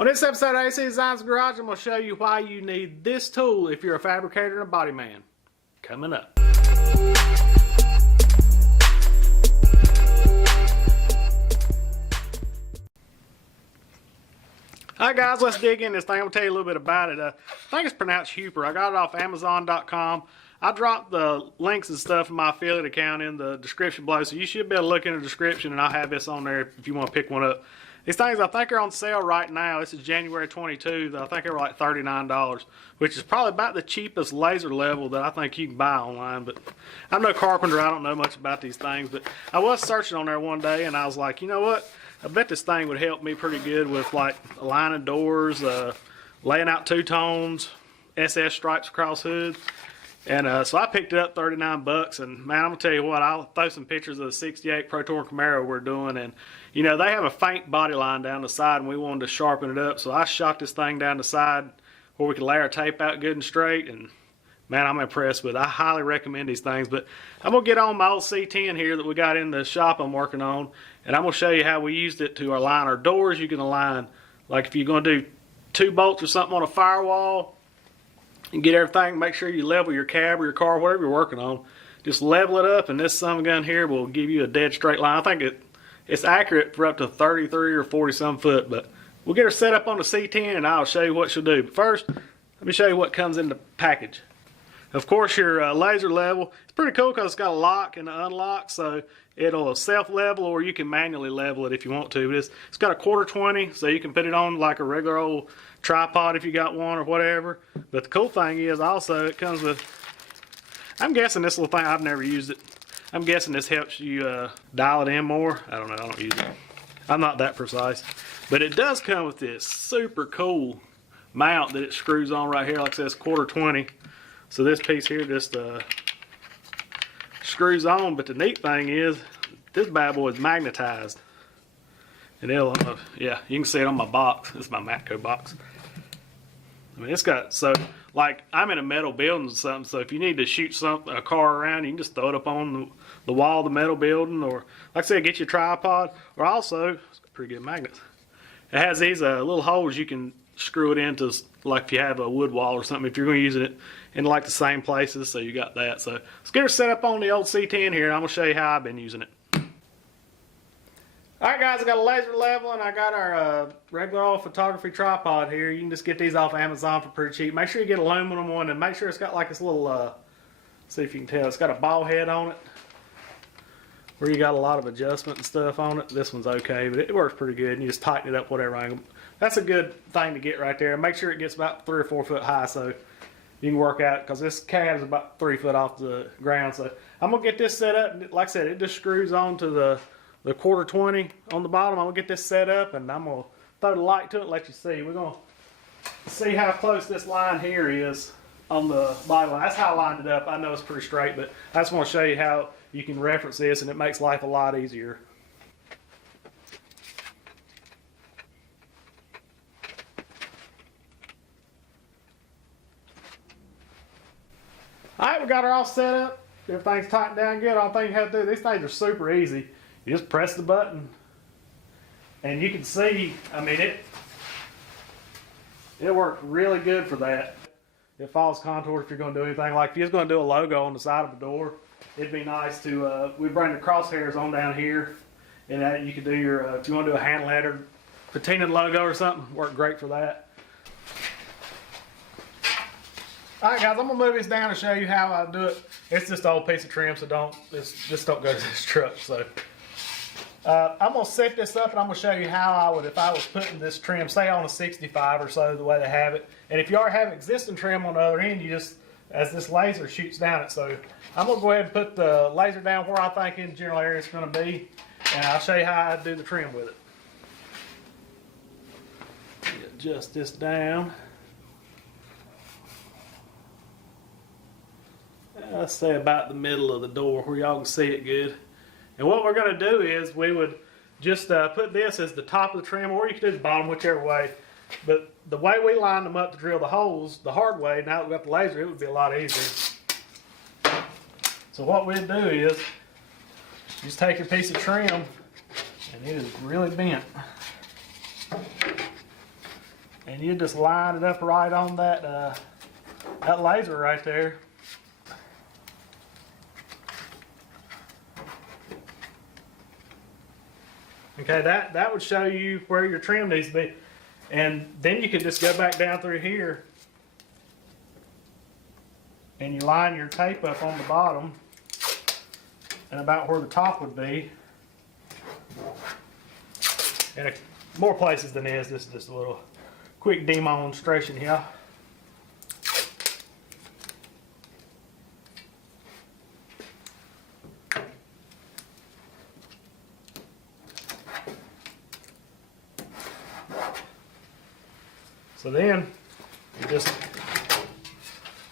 On this episode of AC Designs Garage, I'm going to show you why you need this tool if you're a fabricator and a body man. Coming up. Alright guys, let's dig in this thing. I'm going to tell you a little bit about it. I think it's pronounced Huepar. I got it off Amazon.com. I dropped the links and stuff in my affiliate account in the description below, so you should be able to look in the description and I'll have this on there if you want to pick one up. These things I think are on sale right now. This is January 22. I think they were like $39, which is probably about the cheapest laser level that I think you can buy online. But I'm no carpenter. I don't know much about these things. But I was searching on there one day and I was like, you know what? I bet this thing would help me pretty good with like aligning doors, laying out two-tones, SS stripes across hood. And so I picked it up, 39 bucks, and man, I'm gonna tell you what, I'll throw some pictures of the 68 Pro Touring Camaro we're doing, and you know, they have a faint body line down the side and we wanted to sharpen it up, so I shot this thing down the side where we could lay our tape out good and straight, and man, I'm impressed with it. I highly recommend these things. But I'm gonna get on my old C10 here that we got in the shop I'm working on, and I'm gonna show you how we used it to align our doors. You can align, like if you're gonna do 2 bolts or something on a firewall, and get everything, make sure you level your cab or your car, whatever you're working on. Just level it up, and this son gun here will give you a dead straight line. I think it's accurate for up to 33 or 40 some foot, but we'll get her set up on the C10 and I'll show you what she'll do. But first, let me show you what comes in the package. Of course, your laser level, it's pretty cool because it's got a lock and an unlock, so it'll self-level or you can manually level it if you want to. But it's got a 1/4-20, so you can put it on like a regular old tripod if you got one or whatever. But the cool thing is also it comes with, I'm guessing this little thing, I've never used it. I'm guessing this helps you dial it in more. I don't know, I don't use it. I'm not that precise. But it does come with this super cool mount that it screws on right here, like I said, it's 1/4-20. So this piece here just screws on, but the neat thing is this bad boy is magnetized. And it'll, yeah, you can see it on my box. This is my Matco box. I mean, it's got, so like I'm in a metal building or something, so if you need to shoot a car around, you can just throw it up on the wall of the metal building, or like I said, get your tripod, or also, it's got pretty good magnets. It has these little holes you can screw it into, like if you have a wood wall or something, if you're going to use it in like the same places, so you got that. So let's get her set up on the old C10 here, and I'm going to show you how I've been using it. Alright guys, I got a laser level and I got our regular old photography tripod here. You can just get these off Amazon for pretty cheap. Make sure you get an aluminum one, and make sure it's got like this little, see if you can tell, it's got a ball head on it where you got a lot of adjustment and stuff on it. This one's okay, but it works pretty good, and you just tighten it up whatever angle. That's a good thing to get right there. Make sure it gets about 3 or 4 foot high so you can work out, because this cab is about 3 foot off the ground. So I'm going to get this set up. Like I said, it just screws on to the 1/4-20 on the bottom. I'm going to get this set up and I'm going to throw the light to it and let you see. We're going to see how close this line here is on the body line. That's how I lined it up. I know it's pretty straight, but I just want to show you how you can reference this, and it makes life a lot easier. Alright, we got her all set up. Everything's tightened down good. All thing you have to do, these things are super easy. You just press the button and you can see, I mean, it worked really good for that. It follows contours if you're going to do anything. Like if you're just going to do a logo on the side of a door, it'd be nice to, we bring the crosshairs on down here, and you could do your, if you want to do a hand lettered patina logo or something, work great for that. Alright guys, I'm going to move this down and show you how I do it. It's just an old piece of trim, so just don't go to this truck. So I'm going to set this up and I'm going to show you how I would, if I was putting this trim, say on a 65 or so, the way they have it. And if you already have existing trim on the other end, you just, as this laser shoots down it. So I'm going to go ahead and put the laser down where I think in the general area it's going to be, and I'll show you how I do the trim with it. Adjust this down. Let's say about the middle of the door where y'all can see it good. And what we're going to do is we would just put this as the top of the trim, or you can do the bottom, whichever way. But the way we line them up to drill the holes, the hard way, now that we've got the laser, it would be a lot easier. So what we'd do is just take your piece of trim, and it is really bent. And you just line it up right on that that laser right there. Okay, that would show you where your trim needs to be. And then you can just go back down through here and you line your tape up on the bottom and about where the top would be. And more places than this. This is just a little quick demonstration here. So then you just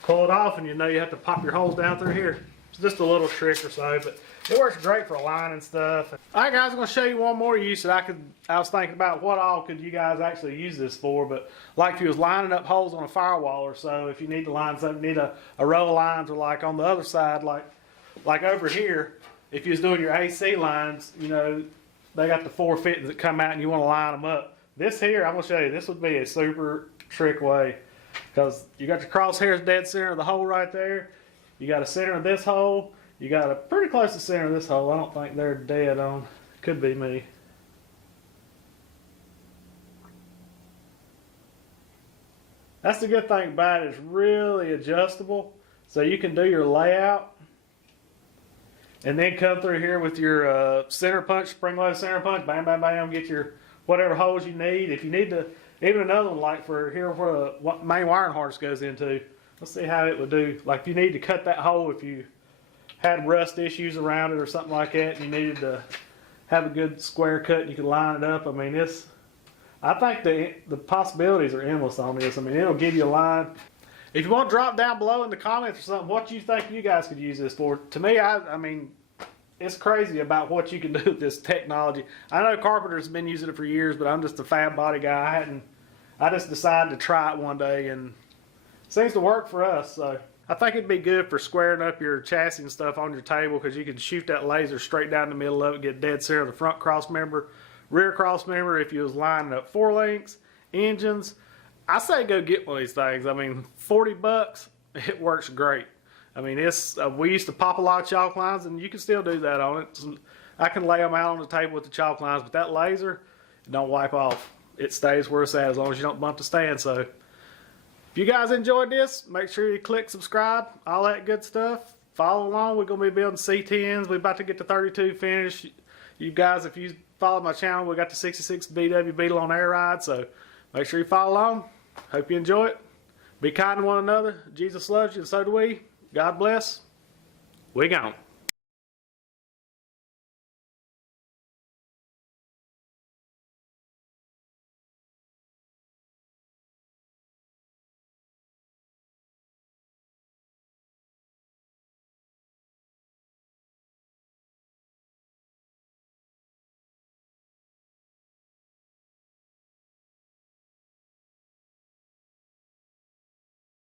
pull it off and you know you have to pop your holes down through here. It's just a little trick or so, but it works great for lining stuff. Alright guys, I'm going to show you one more use that I was thinking about what all could you guys actually use this for, but like if you was lining up holes on a firewall or so, if you need to line something, you need a row of lines, or like on the other side, like over here, if you was doing your AC lines, you know, they got the 4 fittings that come out and you want to line them up. This here, I'm going to show you, this would be a super trick way, because you got your crosshairs dead center of the hole right there. You got a center of this hole. You got a pretty close to center of this hole. I don't think they're dead on. Could be me. That's the good thing about it. It's really adjustable, so you can do your layout and then come through here with your center punch, spring load center punch, bam, bam, bam, get your whatever holes you need. If you need to, even another one like for here where the main wiring harness goes into, let's see how it would do. Like if you need to cut that hole, if you had rust issues around it or something like that, and you needed to have a good square cut and you could line it up. I mean, I think the possibilities are endless on this. I mean, it'll give you a line. If you want to drop down below in the comments or something, what you think you guys could use this for. To me, I mean, it's crazy about what you can do with this technology. I know carpenters have been using it for years, but I'm just a fab body guy. I just decided to try it one day, and it seems to work for us. So I think it'd be good for squaring up your chassis and stuff on your table, because you can shoot that laser straight down the middle of it, get dead center of the front cross member, rear cross member. If you was lining up 4 links, engines, I say go get one of these things. I mean, $40, it works great. I mean, we used to pop a lot of chalk lines, and you can still do that on it. I can lay them out on the table with the chalk lines, but that laser, it don't wipe off. It stays where it's at as long as you don't bump the stand. So if you guys enjoyed this, make sure you click subscribe, all that good stuff. Follow along. We're going to be building C10s. We're about to get to 32 finish. You guys, if you follow my channel, we got the 66 BW Beetle on air ride. So make sure you follow along. Hope you enjoy it. Be kind to one another. Jesus loves you, and so do we. God bless. We gone.